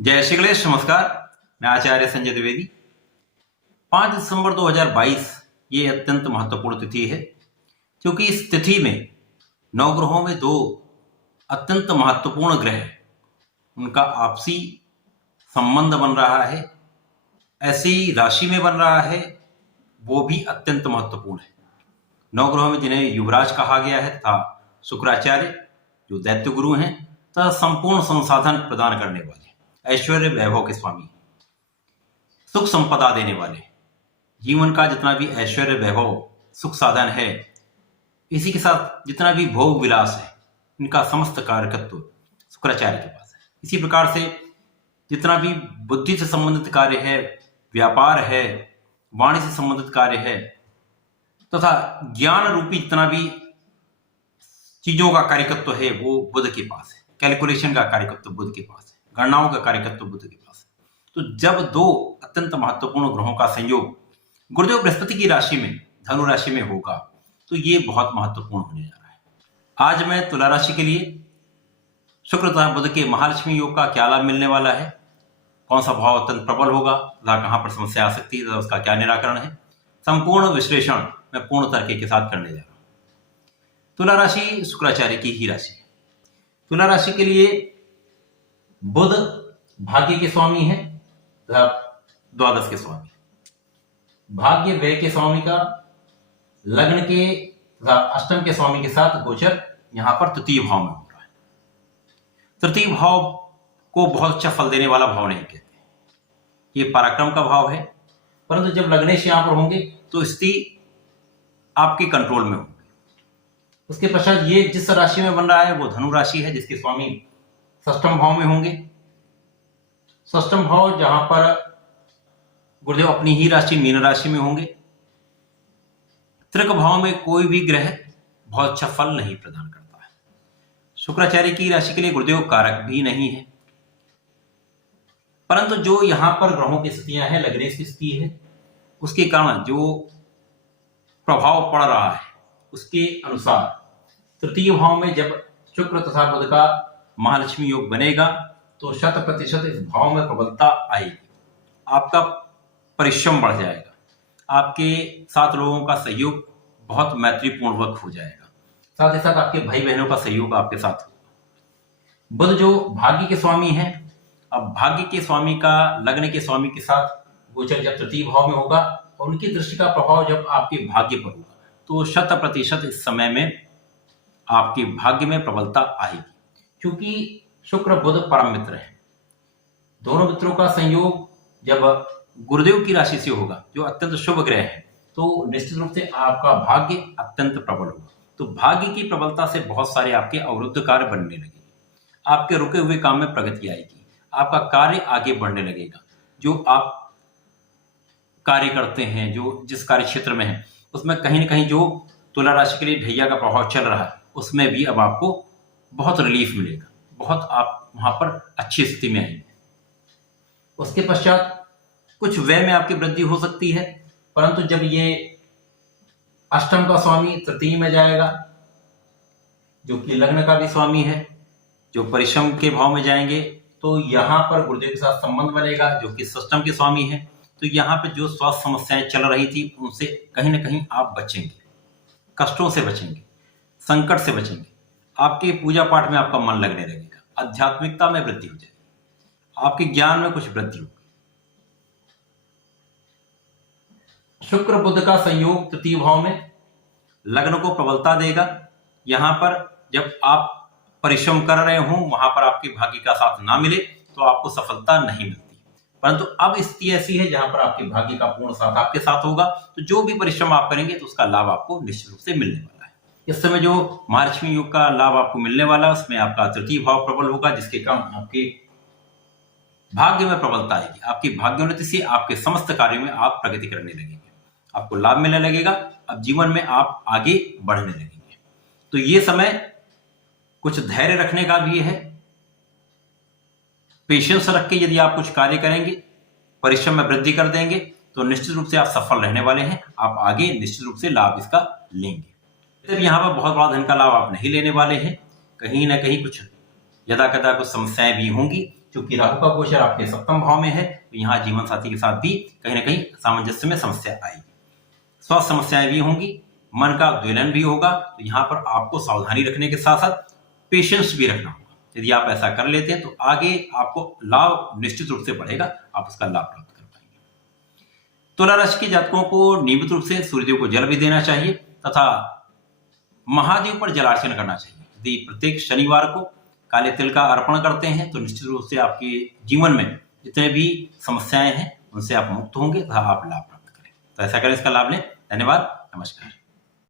जय श्री गणेश। नमस्कार, मैं आचार्य संजय द्विवेदी। 5 दिसंबर 2022 ये अत्यंत महत्वपूर्ण तिथि है, क्योंकि इस तिथि में नवग्रहों में दो अत्यंत महत्वपूर्ण ग्रह हैं, उनका आपसी संबंध बन रहा है, ऐसी राशि में बन रहा है, वो भी अत्यंत महत्वपूर्ण है। नवग्रहों में जिन्हें युवराज कहा गया है तथा शुक्राचार्य जो दैत्य गुरु हैं तथा संपूर्ण संसाधन प्रदान करने वाले, ऐश्वर्य वैभव के स्वामी, सुख संपदा देने वाले, जीवन का जितना भी ऐश्वर्य वैभव सुख साधन है, इसी के साथ जितना भी भोग विलास है, इनका समस्त कार्यकत्व शुक्राचार्य के पास है। इसी प्रकार से जितना भी बुद्धि से संबंधित कार्य है, व्यापार है, वाणी से संबंधित कार्य है, तथा ज्ञान रूपी जितना भी चीजों का कार्यकत्व है, वो बुध के पास है। कैलकुलेशन का कार्यकत्व बुध के पास है, गणनाओं का कार्यकत्व बुध के पास है। तो जब दो अत्यंत महत्वपूर्ण ग्रहों का संयोग गुरुदेव बृहस्पति की राशि में, धनु राशि में होगा, तो ये बहुत महत्वपूर्ण होने जा रहा है। आज मैं तुला राशि के लिए शुक्र तथा बुध के महालक्ष्मी योग का क्या लाभ मिलने वाला है, कौन सा भाव अत्यंत प्रबल होगा तथा कहां पर समस्या आ सकती है तथा उसका क्या निराकरण है, संपूर्ण विश्लेषण मैं पूर्ण तर्क के साथ करने जा रहा हूं। तुला राशि शुक्राचार्य की ही राशि है। तुला राशि के लिए बुध भाग्य के स्वामी है तथा द्वादश के स्वामी, भाग्य व्यय के स्वामी का लग्न के तथा अष्टम के स्वामी के साथ गोचर यहां पर तृतीय भाव में हो रहा है। तृतीय भाव को बहुत अच्छा फल देने वाला भाव नहीं कहते, ये पराक्रम का भाव है, परंतु जब लग्नेश यहां पर होंगे तो स्थिति आपके कंट्रोल में होगी। उसके पश्चात ये जिस राशि में बन रहा है वो धनु राशि है, जिसके स्वामी षष्ठम भाव में होंगे। षष्ठम भाव जहां पर गुरुदेव अपनी ही राशि मीन राशि में होंगे। त्रिक भाव में कोई भी ग्रह बहुत अच्छा फल नहीं प्रदान करता है। शुक्राचार्य की राशि के लिए गुरुदेव कारक भी नहीं है, परंतु जो यहां पर ग्रहों की स्थितियां हैं, लग्नेश की स्थिति है, उसके कारण जो प्रभाव पड़ रहा है उसके अनुसार तृतीय भाव में जब शुक्र तथा बुध का महालक्ष्मी योग बनेगा तो 100% इस भाव में प्रबलता आएगी। आपका परिश्रम बढ़ जाएगा, आपके साथ लोगों का सहयोग बहुत मैत्रीपूर्वक हो जाएगा, साथ ही साथ आपके भाई बहनों का सहयोग आपके साथ होगा। बुध जो भाग्य के स्वामी हैं, अब भाग्य के स्वामी का लग्न के स्वामी के साथ गोचर जब तृतीय भाव में होगा और उनकी दृष्टि का प्रभाव जब आपके भाग्य पर होगा तो 100% इस समय में आपके भाग्य में प्रबलता आएगी, क्योंकि शुक्र बुध परम मित्र है। दोनों मित्रों का संयोग जब गुरुदेव की राशि से होगा जो अत्यंत शुभ ग्रह है, तो निश्चित रूप से आपका भाग्य अत्यंत प्रबल होगा। तो भाग्य की प्रबलता से बहुत सारे आपके अवरुद्ध कार्य बनने लगेंगे, आपके रुके हुए काम में प्रगति आएगी, आपका कार्य आगे बढ़ने लगेगा। जो आप कार्य करते हैं, जो जिस कार्य क्षेत्र में है, उसमें कहीं ना कहीं जो तुला राशि के लिए ढैया का प्रभाव चल रहा है, उसमें भी अब आपको बहुत रिलीफ मिलेगा, बहुत आप वहां पर अच्छी स्थिति में आएंगे। उसके पश्चात कुछ व्यय में आपकी वृद्धि हो सकती है, परंतु जब ये अष्टम का स्वामी तृतीय में जाएगा, जो कि लग्न का भी स्वामी है, जो परिश्रम के भाव में जाएंगे, तो यहाँ पर गुरुदेव के साथ संबंध बनेगा, जो कि षष्ठम के स्वामी है। तो यहाँ पे जो स्वास्थ्य समस्याएं चल रही थी उनसे कहीं ना कहीं आप बचेंगे, कष्टों से बचेंगे, संकट से बचेंगे, आपके पूजा पाठ में आपका मन लगने लगेगा, आध्यात्मिकता में वृद्धि हो जाएगी, आपके ज्ञान में कुछ वृद्धि होगी। शुक्र बुध का संयोग तृतीय भाव में लग्न को प्रबलता देगा। यहां पर जब आप परिश्रम कर रहे हो, वहां पर आपके भाग्य का साथ ना मिले तो आपको सफलता नहीं मिलती, परंतु अब स्थिति ऐसी है जहां पर आपके भाग्य का पूर्ण साथ आपके साथ होगा, तो जो भी परिश्रम आप करेंगे तो उसका लाभ आपको निश्चित रूप से मिलने वाला है। इस समय जो महालक्ष्मी योग का लाभ आपको मिलने वाला है, उसमें आपका तृतीय भाव प्रबल होगा, जिसके कारण आपके भाग्य में प्रबलता आएगी। आपकी भाग्योन्नति से आपके समस्त कार्यों में आप प्रगति करने लगेंगे, आपको लाभ मिलने लगेगा, अब जीवन में आप आगे बढ़ने लगेंगे। तो ये समय कुछ धैर्य रखने का भी है, पेशेंस रख के यदि आप कुछ कार्य करेंगे, परिश्रम में वृद्धि कर देंगे, तो निश्चित रूप से आप सफल रहने वाले हैं, आप आगे निश्चित रूप से लाभ इसका लेंगे। तब यहाँ पर बहुत बड़ा धन का लाभ आप नहीं लेने वाले हैं, कहीं ना कहीं कुछ यदा कदा कुछ समस्याएं भी होंगी, चूंकि राहु का गोचर आपके सप्तम भाव में है, तो यहाँ जीवन साथी के साथ भी कहीं ना कहीं सामंजस्य में समस्या आएगी, स्वास्थ्य समस्याएं भी होंगी, मन का द्वेलन भी होगा। तो यहाँ पर आपको सावधानी रखने के साथ साथ पेशेंस भी रखना होगा। यदि आप ऐसा कर लेते हैं तो आगे आपको लाभ निश्चित रूप से बढ़ेगा, आप उसका लाभ प्राप्त कर पाएंगे। तुला राशि के जातकों को नियमित रूप से सूर्यदेव को जल भी देना चाहिए तथा महादेव पर जलार्चन करना चाहिए। यदि प्रत्येक शनिवार को काले तिल का अर्पण करते हैं तो निश्चित रूप से आपके जीवन में जितने भी समस्याएं हैं उनसे आप मुक्त होंगे तथा आप लाभ प्राप्त करें। तो ऐसा करें, इसका लाभ लें। धन्यवाद, नमस्कार।